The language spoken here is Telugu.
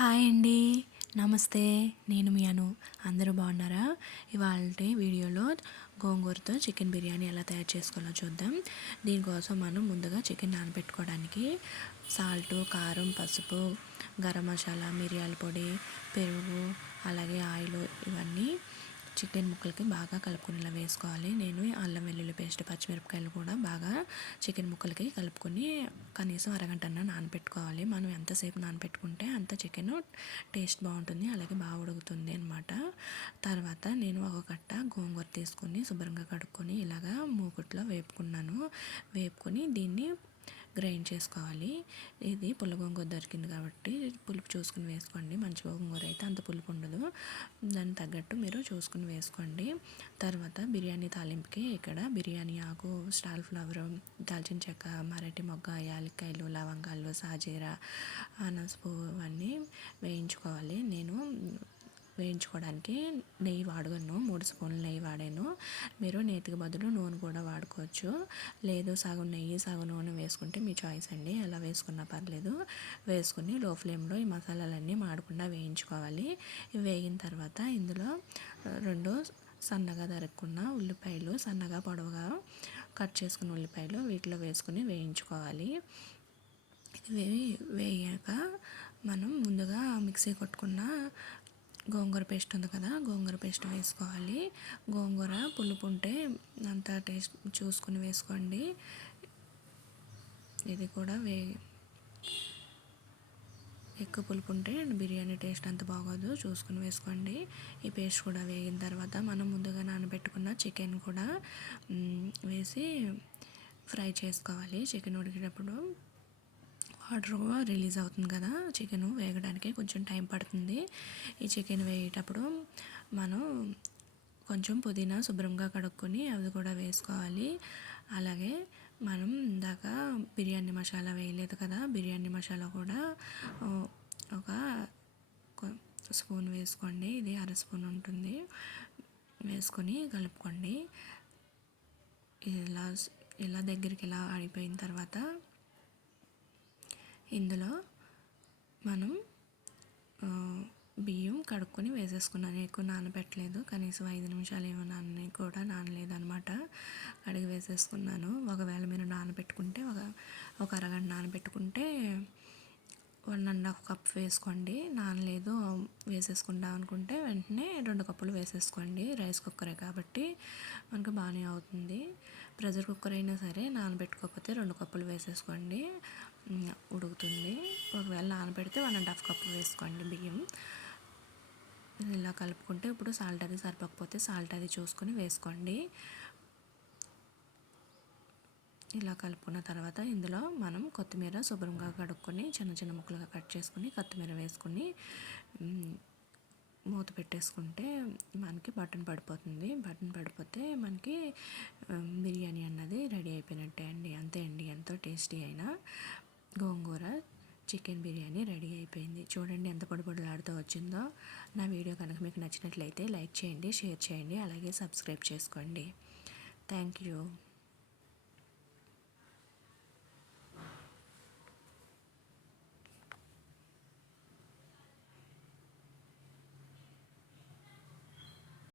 హాయ్ అండి. నమస్తే. నేను మీ అను. అందరూ బాగున్నారా? ఇవాళ వీడియోలో గోంగూరతో చికెన్ బిర్యానీ ఎలా తయారు చేసుకోవాలో చూద్దాం. దీనికోసం మనం ముందుగా చికెన్ నానబెట్టుకోవడానికి సాల్ట్ కారం పసుపు గరం మసాలా మిరియాల పొడి పెరుగు అలాగే ఆయిల్ ఇవన్నీ చికెన్ ముక్కలకి బాగా కలుపుకునేలా వేసుకోవాలి. నేను అల్లం వెల్లుల్లి పేస్ట్ పచ్చిమిరపకాయలు కూడా బాగా చికెన్ ముక్కలకి కలుపుకొని కనీసం అరగంట నానబెట్టుకోవాలి మనం ఎంతసేపు నానబెట్టుకుంటే అంత చికెన్ టేస్ట్ బాగుంటుంది అలాగే బాగా ఉడుకుతుంది అనమాట తర్వాత నేను ఒక కట్ట గోంగూర తీసుకొని శుభ్రంగా కడుక్కొని ఇలాగా మూకుట్లో వేపుకున్నాను. వేపుకొని దీన్ని గ్రైండ్ చేసుకోవాలి. ఇది పుల్ల గోంగూర దొరికింది కాబట్టి పులుపు చూసుకుని వేసుకోండి. మంచి గోంగూర అయితే అంత పులుపు ఉండదు. దానికి తగ్గట్టు మీరు చూసుకుని వేసుకోండి. తర్వాత బిర్యానీ తాలింపుకి ఇక్కడ బిర్యానీ ఆకు స్టాల్ ఫ్లవర్ దాల్చిన చెక్క మరటి మొగ్గ యాలక్కాయలు లవంగాలు సాజీరా అనసపు అన్నీ వేయించుకోవాలి. నేను వేయించుకోవడానికి నెయ్యి వాడగలను. మూడు స్పూన్లు నెయ్యి వాడాను. మీరు నేతికి బదులు నూనె కూడా వాడుకోవచ్చు. లేదు సగం నెయ్యి సగం నూనె వేసుకుంటే మీ చాయిస్ అండి. ఎలా వేసుకున్నా పర్లేదు. వేసుకుని లో ఫ్లేమ్లో ఈ మసాలాలన్నీ మాడకుండా వేయించుకోవాలి. ఇవి వేగిన తర్వాత ఇందులో రెండు సన్నగా తరుక్కున్న ఉల్లిపాయలు సన్నగా పొడవుగా కట్ చేసుకున్న ఉల్లిపాయలు వీటిలో వేసుకుని వేయించుకోవాలి. ఇవి వేయాక మనం ముందుగా మిక్సీ కొట్టుకున్న గోంగూర పేస్ట్ ఉంది కదా గోంగూర పేస్ట్ వేసుకోవాలి. గోంగూర పులుపు ఉంటే అంత టేస్ట్ చూసుకుని వేసుకోండి. ఇది కూడా వే ఎక్కువ పులుపు ఉంటే బిర్యానీ టేస్ట్ అంత బాగోదు చూసుకుని వేసుకోండి. ఈ పేస్ట్ కూడా వేగిన తర్వాత మనం ముందుగా నానబెట్టుకున్న చికెన్ కూడా వేసి ఫ్రై చేసుకోవాలి. చికెన్ ఉడికేటప్పుడు వాటర్ రిలీజ్ అవుతుంది కదా చికెన్ వేగడానికి కొంచెం టైం పడుతుంది. ఈ చికెన్ వేయేటప్పుడు మనం కొంచెం పుదీనా శుభ్రంగా కడుక్కొని అవి కూడా వేసుకోవాలి. అలాగే మనం ఇందాక బిర్యానీ మసాలా వేయలేదు కదా బిర్యానీ మసాలా కూడా ఒక స్పూన్ వేసుకోండి. ఇది అర స్పూన్ ఉంటుంది. వేసుకొని కలుపుకోండి. ఇలా ఇలా దగ్గరికి ఇలా ఆడిపోయిన తర్వాత ఇందులో మనం బియ్యం కడుక్కొని వేసేసుకున్నాను ఎక్కువ నానబెట్టలేదు. కనీసం ఐదు నిమిషాలు ఏమో నాన్న కూడా నానలేదు అనమాట కడిగి వేసేసుకున్నాను. ఒకవేళ మీరు నానబెట్టుకుంటే ఒక ఒక అరగంట నానబెట్టుకుంటే వన్ అండ్ హాఫ్ కప్ వేసుకోండి. నానలేదు వేసేసుకుంటాం అనుకుంటే వెంటనే రెండు కప్పులు వేసేసుకోండి. రైస్ కుక్కరే కాబట్టి మనకు బాగానే అవుతుంది. ప్రెషర్ కుక్కర్ అయినా సరే నానబెట్టుకోకపోతే రెండు కప్పులు వేసేసుకోండి. ఉడుకుతుంది. ఒకవేళ నానబెడితే వన్ అండ్ హాఫ్ కప్పు వేసుకోండి బియ్యం. ఇలా కలుపుకుంటే ఇప్పుడు సాల్ట్ అది సరిపోకపోతే సాల్ట్ అది చూసుకొని వేసుకోండి. ఇలా కలుపుకున్న తర్వాత ఇందులో మనం కొత్తిమీర శుభ్రంగా కడుక్కొని చిన్న చిన్న ముక్కలుగా కట్ చేసుకుని కొత్తిమీర వేసుకుని మూత పెట్టేసుకుంటే మనకి బటన్ పడిపోతుంది. బటన్ పడిపోతే మనకి బిర్యానీ అన్నది రెడీ అయిపోయినట్టే అండి. అంతే అండి. ఎంతో టేస్టీ అయినా గోంగూర చికెన్ బిర్యానీ రెడీ అయిపోయింది. చూడండి ఎంత పొడిపొడలాడుతూ వచ్చిందో. నా వీడియో కనుక మీకు నచ్చినట్లయితే లైక్ చేయండి షేర్ చేయండి అలాగే సబ్స్క్రైబ్ చేసుకోండి. Thank you.